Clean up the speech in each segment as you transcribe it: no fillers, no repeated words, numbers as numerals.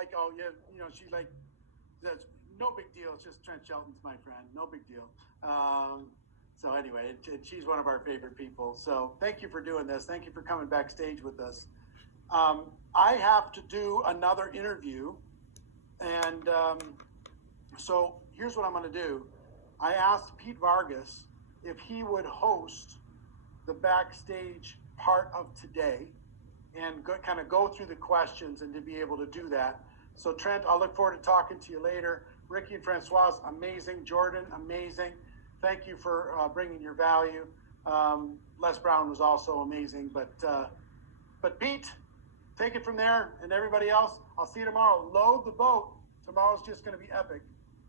like, oh yeah, she's like, that's no big deal. It's just Trent Shelton's my friend. No big deal. So anyway, she's one of our favorite people. So thank you for doing this. Thank you for coming backstage with us. I have to do another interview, and so here's what I'm going to do. I asked Pete Vargas if he would host the backstage part of today and kind of go through the questions and to be able to do that. So Trent, I'll look forward to talking to you later. Ricky and Francois, amazing. Jordan, amazing. Thank you for bringing your value. Les Brown was also amazing. But Pete, take it from there. And everybody else, I'll see you tomorrow. Load the boat. Tomorrow's just going to be epic.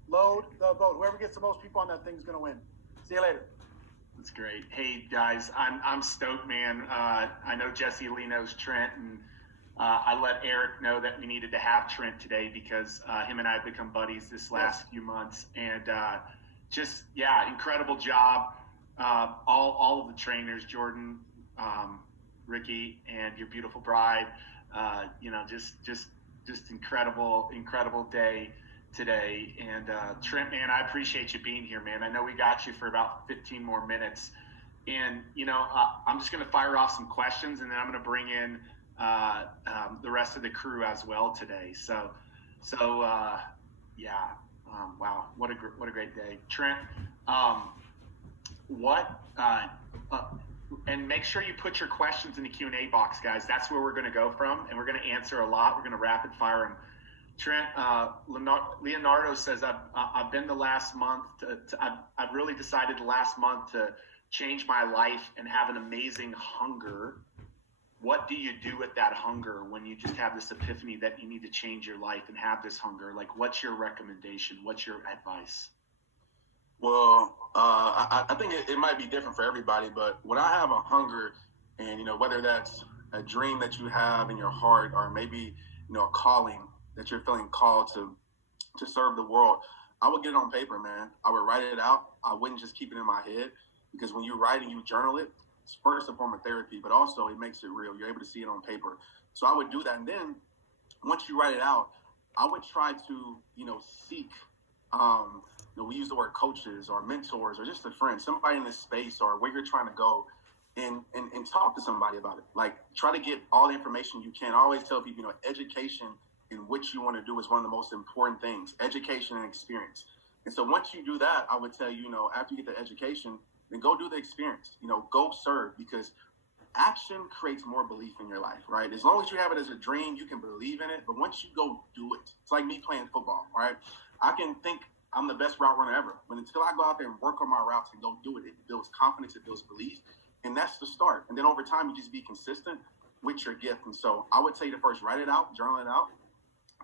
Load the boat. Whoever gets the most people on that thing's going to win. See you later. That's great. Hey guys, I'm stoked, man. I know Jesse Lee knows Trent, and I let Eric know that we needed to have Trent today because him and I have become buddies this last few months, and incredible job. All of the trainers, Jordan, Ricky, and your beautiful bride. Just incredible day today. And Trent, man, I appreciate you being here, man. I know we got you for about 15 more minutes, and I'm just going to fire off some questions, and then I'm going to bring in the rest of the crew as well today. Wow, what a great day, Trent. And make sure you put your questions in the Q&A box, guys. That's where we're going to go from, and we're going to answer a lot. We're going to rapid fire them. Trent, Leonardo says, I've been the last month. I've really decided the last month to change my life and have an amazing hunger. What do you do with that hunger when you just have this epiphany that you need to change your life and have this hunger? Like, what's your recommendation? What's your advice? Well, I think it might be different for everybody, but when I have a hunger, and whether that's a dream that you have in your heart, or maybe a calling that you're feeling called to serve the world, I would get it on paper, man. I would write it out. I wouldn't just keep it in my head, because when you write and you journal it, it's first a form of therapy, but also it makes it real. You're able to see it on paper. So I would do that, and then once you write it out, I would try to seek. We use the word coaches or mentors or just a friend, somebody in this space or where you're trying to go, and talk to somebody about it. Like, try to get all the information you can. I always tell people, education in what you want to do is one of the most important things, education and experience. And so once you do that, I would tell you, after you get the education, then go do the experience, go serve, because action creates more belief in your life, right? As long as you have it as a dream, you can believe in it. But once you go do it, it's like me playing football, right? I can think I'm the best route runner ever, but until I go out there and work on my routes and go do it, it builds confidence, it builds belief, and that's the start. And then over time, you just be consistent with your gift. And so I would say to first write it out, journal it out,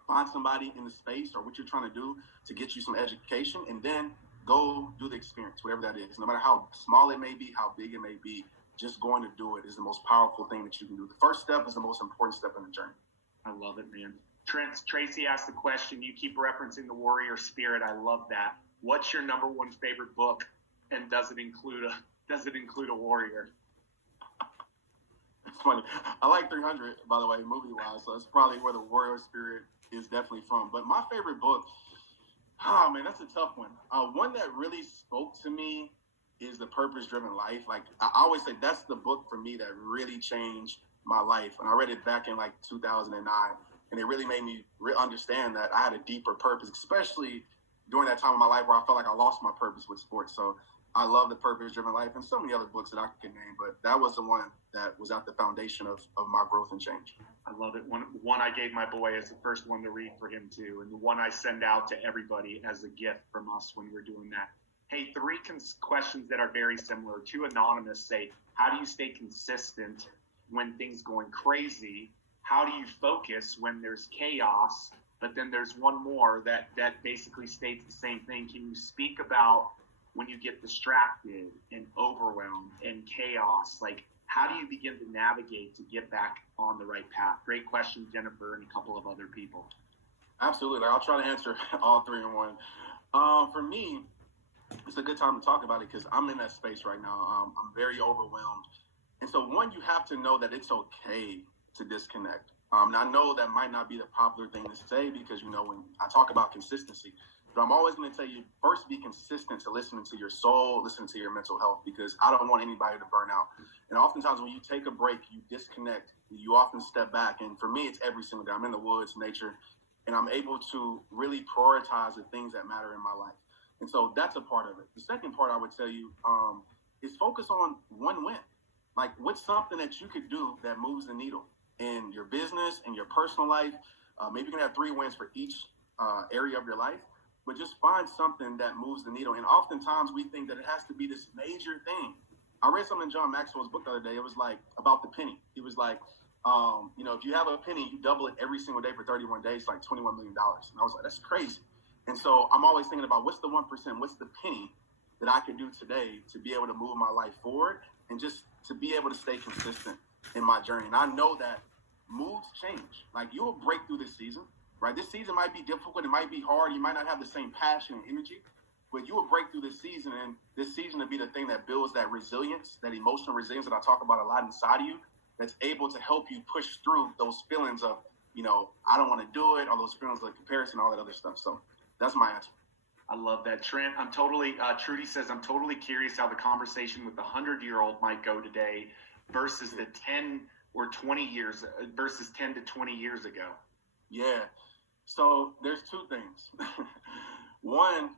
find somebody in the space or what you're trying to do to get you some education, and then go do the experience, whatever that is. No matter how small it may be, how big it may be, just going to do it is the most powerful thing that you can do. The first step is the most important step in the journey. I love it, man. Tracy asked the question, you keep referencing the warrior spirit. I love that. What's your number one favorite book, and does it include a warrior? It's funny. I like 300, by the way, movie-wise, so that's probably where the warrior spirit is definitely from. But my favorite book, oh man, that's a tough one. One that really spoke to me is The Purpose-Driven Life. Like, I always say that's the book for me that really changed my life. And I read it back in 2009. And it really made me understand that I had a deeper purpose, especially during that time of my life where I felt like I lost my purpose with sports. So I love The Purpose-Driven Life and so many other books that I can name, but that was the one that was at the foundation of my growth and change. I love it. One I gave my boy as the first one to read for him too, and the one I send out to everybody as a gift from us when we're doing that. Hey, three questions that are very similar. Two anonymous say, how do you stay consistent when things going crazy? How do you focus when there's chaos? But then there's one more that basically states the same thing. Can you speak about when you get distracted and overwhelmed and chaos? Like, how do you begin to navigate to get back on the right path? Great question, Jennifer, and a couple of other people. Absolutely. I'll try to answer all three in one. For me, it's a good time to talk about it because I'm in that space right now. I'm very overwhelmed. And so, one, you have to know that it's okay to disconnect. And I know that might not be the popular thing to say because, when I talk about consistency, but I'm always going to tell you, first be consistent to listening to your soul, listening to your mental health, because I don't want anybody to burn out. And oftentimes when you take a break, you disconnect, you often step back. And for me, it's every single day. I'm in the woods, nature, and I'm able to really prioritize the things that matter in my life. And so that's a part of it. The second part I would tell you is focus on one win. Like, what's something that you could do that moves the needle in your business, in your personal life? Maybe you can have 3 wins for each area of your life, but just find something that moves the needle. And oftentimes we think that it has to be this major thing. I read something in John Maxwell's book the other day. It was like about the penny. He was like, if you have a penny, you double it every single day for 31 days, like $21 million. And I was like, that's crazy. And so I'm always thinking about what's the 1%, what's the penny that I can do today to be able to move my life forward and just to be able to stay consistent in my journey. And I know that moods change. Like, you will break through this season, right? This season might be difficult. It might be hard. You might not have the same passion and energy, but you will break through this season. And this season will be the thing that builds that resilience, that emotional resilience that I talk about a lot inside of you, that's able to help you push through those feelings of, I don't want to do it, all those feelings of comparison, all that other stuff. So that's my answer. I love that. Trent, Trudy says, I'm totally curious how the conversation with the 100-year-old might go today versus the 10 or 20 years versus 10 to 20 years ago. Yeah. So there's 2 things. One,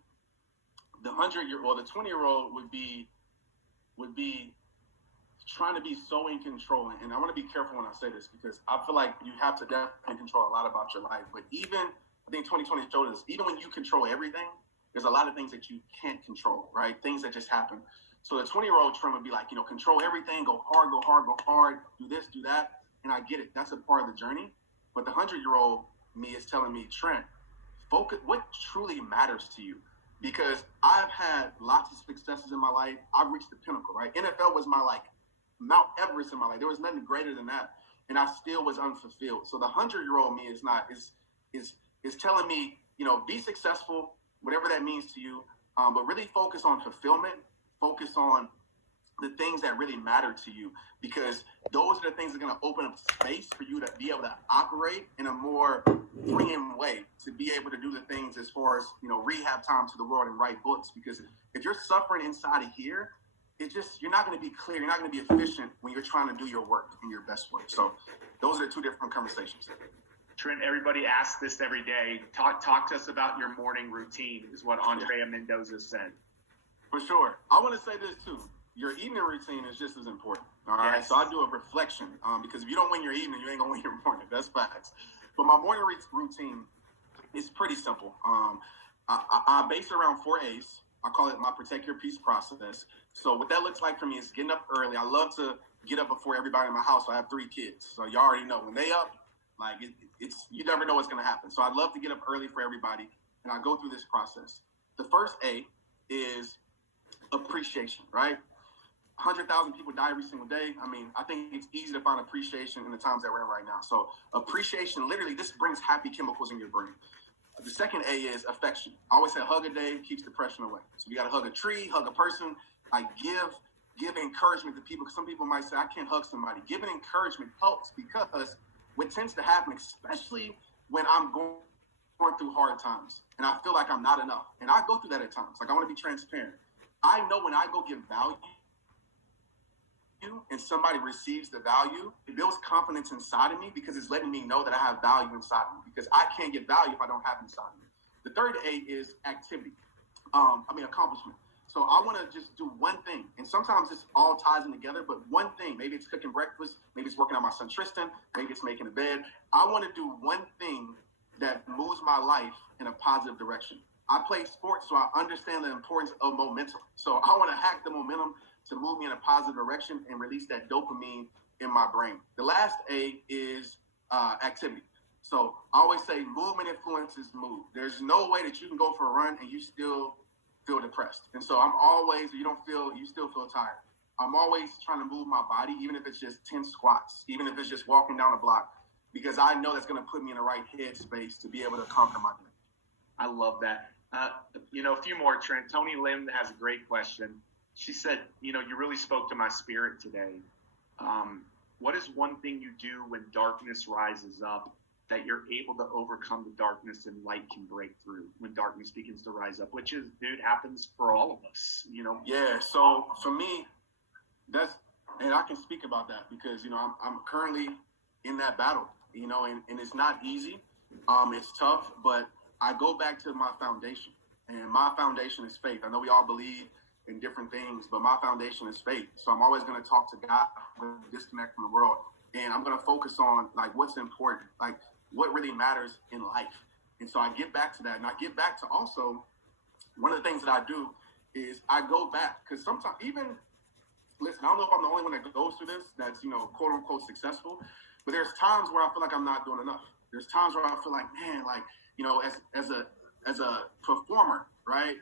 the 100-year-old, the 20-year-old would be trying to be so in control. And I want to be careful when I say this because I feel like you have to definitely control a lot about your life. But I think 2020 showed us, even when you control everything, there's a lot of things that you can't control, right? Things that just happen. So the 20-year-old Trent would be like, control everything, go hard, do this, do that. And I get it. That's a part of the journey. But the 100-year-old me is telling me, Trent, focus what truly matters to you. Because I've had lots of successes in my life. I've reached the pinnacle, right? NFL was my Mount Everest in my life. There was nothing greater than that. And I still was unfulfilled. So the 100-year-old me is telling me, be successful, whatever that means to you, but really focus on fulfillment, focus on the things that really matter to you, because those are the things that are going to open up space for you to be able to operate in a more freeing way, to be able to do the things as far as, rehab time to the world and write books. Because if you're suffering inside of here, you're not going to be clear. You're not going to be efficient when you're trying to do your work in your best way. So those are the 2 different conversations. Trent, everybody asks this every day. Talk to us about your morning routine, is what Andrea Mendoza said. For sure. I want to say this too. Your evening routine is just as important. All right. Yes. So I do a reflection because if you don't win your evening, you ain't gonna win your morning. That's facts. But my morning routine is pretty simple. I base it around 4 A's. I call it my protect your peace process. So what that looks like for me is getting up early. I love to get up before everybody in my house. I have 3 kids, so you already know when they up. Like it's you never know what's going to happen. So I'd love to get up early for everybody, and I go through this process. The first A is appreciation, right? 100,000 people die every single day. I mean, I think it's easy to find appreciation in the times that we're in right now. So appreciation, literally, this brings happy chemicals in your brain. The second A is affection. I always say hug a day keeps depression away. So you got to hug a tree, hug a person. I give encouragement to people, because some people might say, I can't hug somebody. Giving encouragement helps, because what tends to happen, especially when I'm going through hard times and I feel like I'm not enough, and I go through that at times. Like, I want to be transparent. I know when I go give value and somebody receives the value, it builds confidence inside of me, because it's letting me know that I have value inside of me, because I can't get value if I don't have it inside of me. The third A is activity. Accomplishment. So I want to just do one thing. And sometimes it's all ties in together, but one thing. Maybe it's cooking breakfast. Maybe it's working on my son Tristan. Maybe it's making a bed. I want to do one thing that moves my life in a positive direction. I play sports, so I understand the importance of momentum. So I want to hack the momentum to move me in a positive direction and release that dopamine in my brain. The last A is activity. So I always say movement influences mood. There's no way that you can go for a run and you still feel depressed. And so you still feel tired. I'm always trying to move my body, even if it's just 10 squats, even if it's just walking down a block, because I know that's going to put me in the right headspace to be able to conquer my day. I love that. A few more, Trent. Tony Lim has a great question. She said, you really spoke to my spirit today. what is one thing you do when darkness rises up that you're able to overcome the darkness and light can break through when darkness begins to rise up, which is, dude, happens for all of us, you know? Yeah. So for me, and I can speak about that because, I'm currently in that battle, and it's not easy. It's tough, but I go back to my foundation, and my foundation is faith. I know we all believe in different things, but my foundation is faith. So I'm always going to talk to God, disconnect from the world, and I'm going to focus on like what's important, like what really matters in life. And so I get back to that, and I get back to also one of the things that I do is I go back because sometimes listen, I don't know if I'm the only one that goes through this that's, quote unquote successful, but there's times where I feel like I'm not doing enough. There's times where I feel like, man, like, as a performer, right?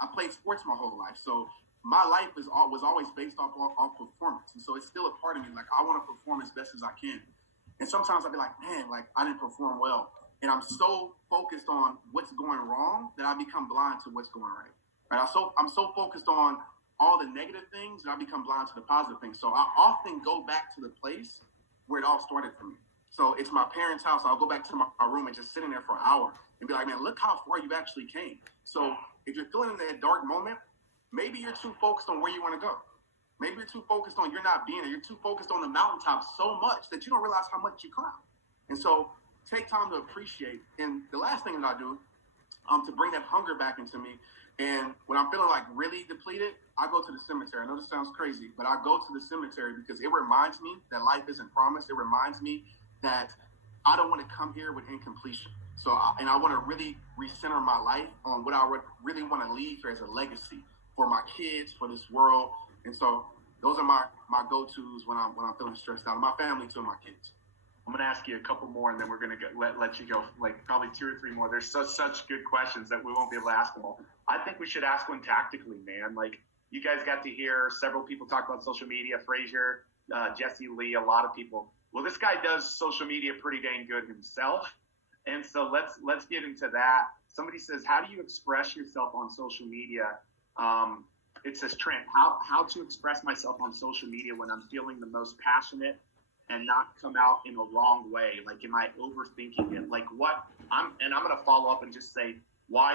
I played sports my whole life. So my life was always based off performance. And so it's still a part of me. Like, I want to perform as best as I can. And sometimes I'll be like, man, like I didn't perform well. And I'm so focused on what's going wrong that I become blind to what's going right. Right? I'm so focused on all the negative things and I become blind to the positive things. So I often go back to the place where it all started for me. So it's my parents' house. I'll go back to my room and just sit in there for an hour and be like, man, look how far you actually came. So if you're feeling in that dark moment, maybe you're too focused on where you want to go. Maybe you're too focused on you're not being there. You're too focused on the mountaintop so much that you don't realize how much you climb. And so take time to appreciate. And the last thing that I do to bring that hunger back into me, and when I'm feeling like really depleted, I go to the cemetery. I know this sounds crazy, but I go to the cemetery because it reminds me that life isn't promised. It reminds me that I don't want to come here with incompletion. So, I want to really recenter my life on what I really want to leave here as a legacy for my kids, for this world. And so those are my go-tos when I'm feeling stressed out. My family too, my kids. I'm going to ask you a couple more, and then we're going to let you go, like probably 2 or 3 more. There's such good questions that we won't be able to ask them all. I think we should ask one tactically, man. Like, you guys got to hear several people talk about social media, Frazier, Jesse Lee, a lot of people. Well, this guy does social media pretty dang good himself. And so let's get into that. Somebody says, how do you express yourself on social media? It says, Trent, how to express myself on social media when I'm feeling the most passionate and not come out in a wrong way? Like, am I overthinking it? Like, I'm going to follow up and just say, why